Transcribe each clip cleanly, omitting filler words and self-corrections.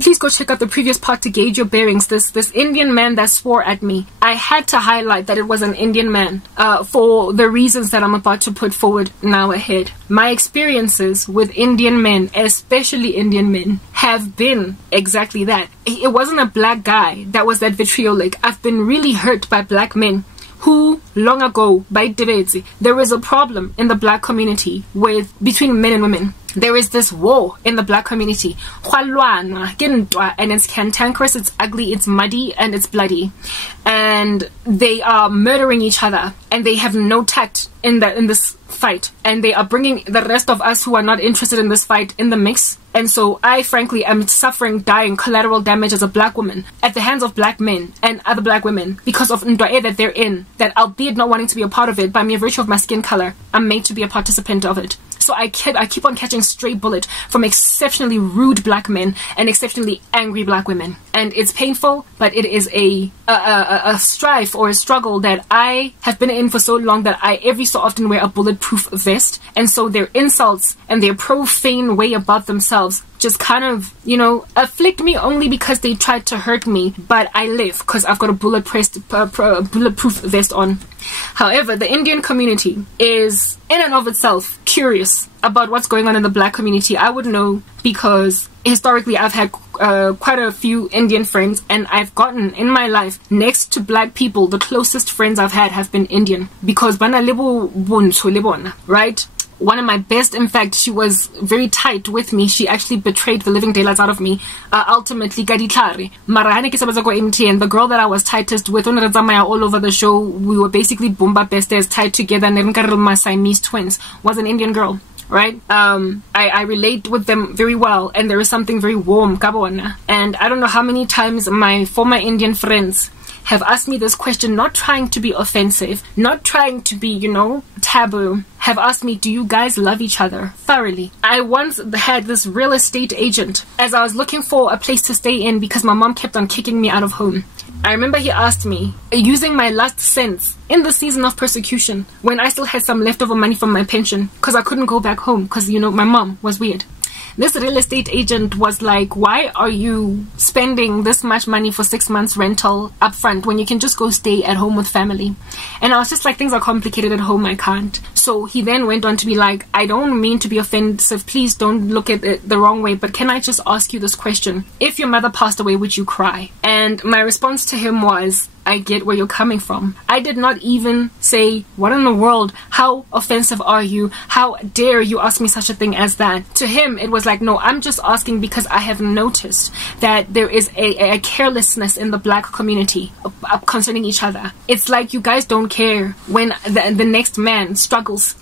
Please go check out the previous part to gauge your bearings. This Indian man that swore at me. I had to highlight that it was an Indian man for the reasons that I'm about to put forward now ahead. My experiences with Indian men, especially Indian men, have been exactly that. It wasn't a black guy that was that vitriolic. I've been really hurt by black men who long ago, by Debezi, there is a problem in the black community between men and women. There is this war in the black community. And it's cantankerous, it's ugly, it's muddy, and it's bloody. And they are murdering each other. And they have no tact in this fight. And they are bringing the rest of us who are not interested in this fight in the mix. And so I, frankly, am suffering, dying, collateral damage as a black woman at the hands of black men and other black women because of ndwae that they're in. That albeit not wanting to be a part of it, by mere virtue of my skin color, I'm made to be a participant of it. So I keep on catching stray bullet from exceptionally rude black men and exceptionally angry black women. And it's painful, but it is a strife or a struggle that I have been in for so long that I every so often wear a bulletproof vest. And so their insults and their profane way about themselves just kind of, afflict me only because they tried to hurt me. But I live because I've got a bulletproof vest on. However, the Indian community is in and of itself curious about what's going on in the black community. I would know because historically I've had quite a few Indian friends, and I've gotten in my life, next to black people, the closest friends I've had have been Indian because bana lebo bunso lebona, right? One of my best, in fact, she was very tight with me. She actually betrayed the living daylights out of me. Ultimately, Gaditlari. Marahane Kisabazako MTN, the girl that I was tightest with, all over the show, we were basically Bumba besties tied together. My Siamese twins was an Indian girl. Right? I relate with them very well, and there is something very warm, Kabona. And I don't know how many times my former Indian friends have asked me this question, not trying to be offensive, not trying to be, taboo, have asked me, do you guys love each other thoroughly? I once had this real estate agent as I was looking for a place to stay in because my mom kept on kicking me out of home. I remember he asked me, using my last cents in the season of persecution, when I still had some leftover money from my pension, because I couldn't go back home because, my mom was weird. This real estate agent was like, why are you spending this much money for 6 months rental up front when you can just go stay at home with family? And I was just like, things are complicated at home, I can't. So he then went on to be like, I don't mean to be offensive, please don't look at it the wrong way, but can I just ask you this question? If your mother passed away, would you cry? And my response to him was, I get where you're coming from. I did not even say, what in the world? How offensive are you? How dare you ask me such a thing as that? To him, it was like, no, I'm just asking because I have noticed that there is a carelessness in the black community concerning each other. It's like you guys don't care when the next man struggles.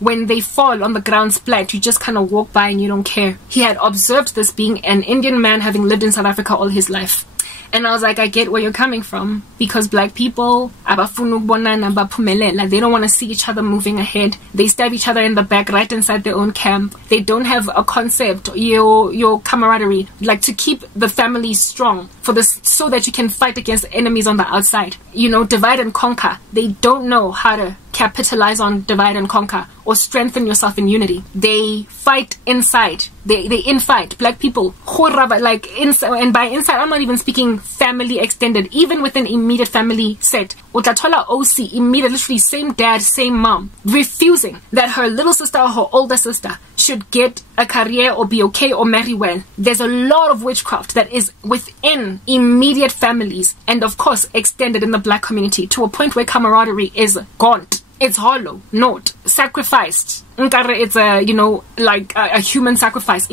When they fall on the ground splat, you just kind of walk by and you don't care. He had observed this being an Indian man having lived in South Africa all his life. And I was like, I get where you're coming from, because black people, they don't want to see each other moving ahead. They stab each other in the back right inside their own camp. They don't have a concept, your camaraderie, like to keep the family strong for this, so that you can fight against enemies on the outside. Divide and conquer. They don't know how to capitalize on divide and conquer or strengthen yourself in unity. They fight inside. They infight. Black people, like inside, and by inside I'm not even speaking family extended, even within immediate family set. Utatola OC, immediate, literally same dad, same mom, refusing that her little sister or her older sister should get a career or be okay or marry well. There's a lot of witchcraft that is within immediate families, and of course extended in the black community, to a point where camaraderie is gaunt. It's hollow, not sacrificed. It's a human sacrifice.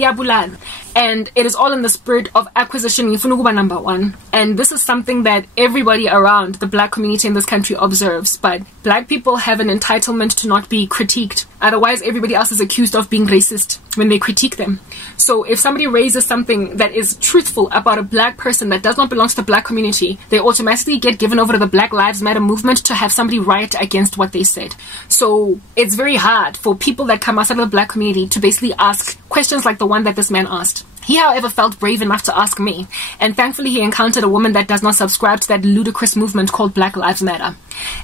And it is all in the spirit of acquisition. Number one. And this is something that everybody around the black community in this country observes. But black people have an entitlement to not be critiqued. Otherwise, everybody else is accused of being racist when they critique them. So if somebody raises something that is truthful about a black person that does not belong to the black community, they automatically get given over to the Black Lives Matter movement to have somebody riot against what they said. So it's very hard for people that come outside of the black community to basically ask questions like the one that this man asked. He, however, felt brave enough to ask me, and thankfully he encountered a woman that does not subscribe to that ludicrous movement called Black Lives Matter.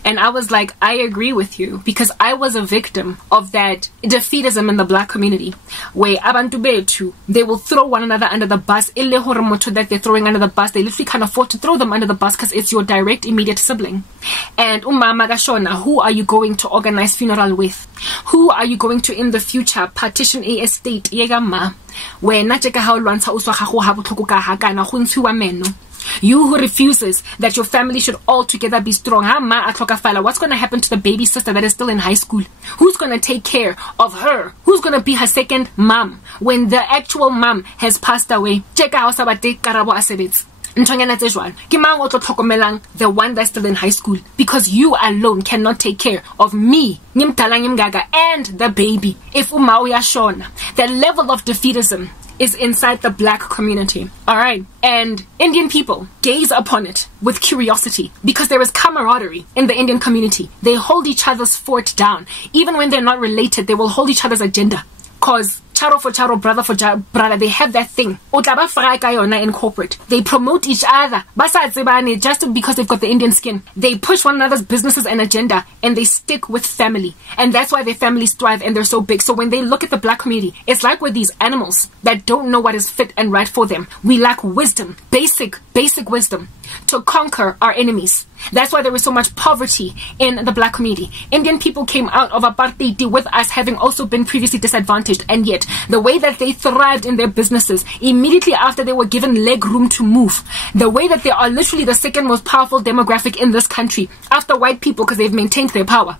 And I was like, I agree with you, because I was a victim of that defeatism in the black community, where abantu bethu, they will throw one another under the bus. That they're throwing under the bus, they literally can't afford to throw them under the bus because it's your direct immediate sibling. And umama gashona, who are you going to organize funeral with? Who are you going to in the future partition a estate yegama where nacheka ha lwantsha uswa gago ha botlhoko ka ha kana go ntshiwa meno? You who refuses that your family should all together be strong. What's going to happen to the baby sister that is still in high school? Who's going to take care of her? Who's going to be her second mom when the actual mom has passed away? The one that's still in high school, because you alone cannot take care of me and the baby. If the level of defeatism is inside the black community. Alright, and Indian people gaze upon it with curiosity because there is camaraderie in the Indian community. They hold each other's fort down. Even when they're not related, they will hold each other's agenda. Cause charo for charo, brother for brother, they have that thing. In corporate, they promote each other just because they've got the Indian skin. They push one another's businesses and agenda, and they stick with family, and that's why their families thrive and they're so big. So when they look at the black community, it's like we're these animals that don't know what is fit and right for them. We lack wisdom, basic wisdom to conquer our enemies. That's why there is so much poverty in the black community. Indian people came out of apartheid with us having also been previously disadvantaged, and yet the way that they thrived in their businesses immediately after they were given leg room to move, the way that they are literally the second most powerful demographic in this country after white people because they've maintained their power,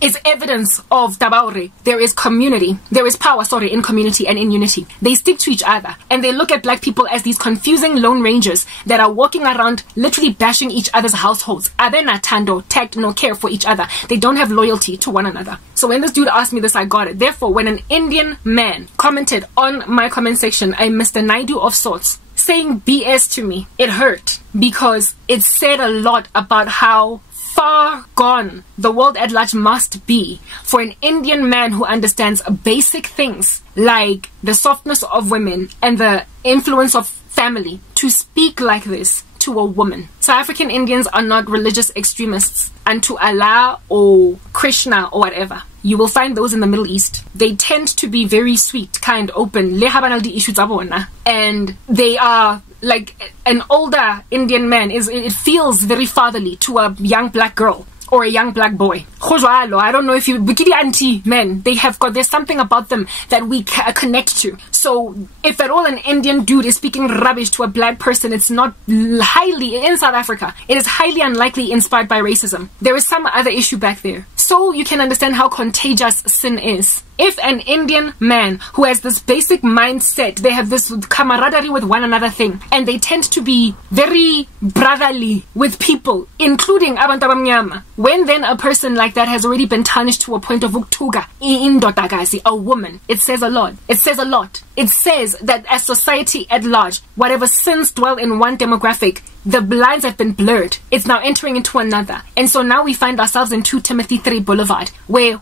is evidence of Tabaure. There is community, there is power, in community and in unity. They stick to each other, and they look at black people as these confusing lone rangers that are walking around literally bashing each other's households. Abena tando, tact, no care for each other. They don't have loyalty to one another. So when this dude asked me this, I got it. Therefore, when an Indian man commented on my comment section, a Mr. Naidu of sorts, saying BS to me, it hurt because it said a lot about how far gone the world at large must be for an Indian man who understands basic things like the softness of women and the influence of family to speak like this to a woman. So African Indians are not religious extremists unto Allah or Krishna or whatever. You will find those in the Middle East. They tend to be very sweet, kind, open, and they are like an older Indian man. It feels very fatherly to a young black girl or a young black boy. I don't know if you bikini auntie men, there's something about them that we connect to. So if at all an Indian dude is speaking rubbish to a black person, it's not highly in South Africa. It is highly unlikely inspired by racism. There is some other issue back there. So you can understand how contagious sin is. If an Indian man who has this basic mindset, they have this camaraderie with one another thing, and they tend to be very brotherly with people, including abantu abamnyama. When then a person like that has already been tarnished to a point of uktuga, indodagazi, a woman, it says a lot. It says a lot. It says that as society at large, whatever sins dwell in one demographic, the lines have been blurred. It's now entering into another. And so now we find ourselves in 2 Timothy 3 Boulevard, where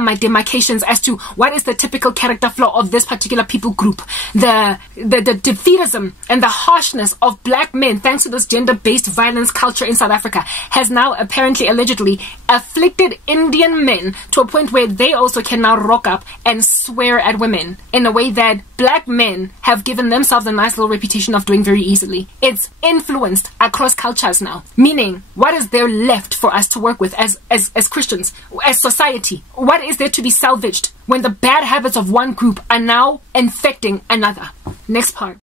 my demarcations as to what is the typical character flaw of this particular people group. The defeatism and the harshness of black men, thanks to this gender-based violence culture in South Africa, has now apparently, allegedly, afflicted Indian men to a point where they also can now rock up and swear at women in a way that black men have given themselves a nice little reputation of doing very easily. It's influenced across cultures now. Meaning, what is there left for us to work with as Christians, as society? What is there to be salvaged when the bad habits of one group are now infecting another? Next part.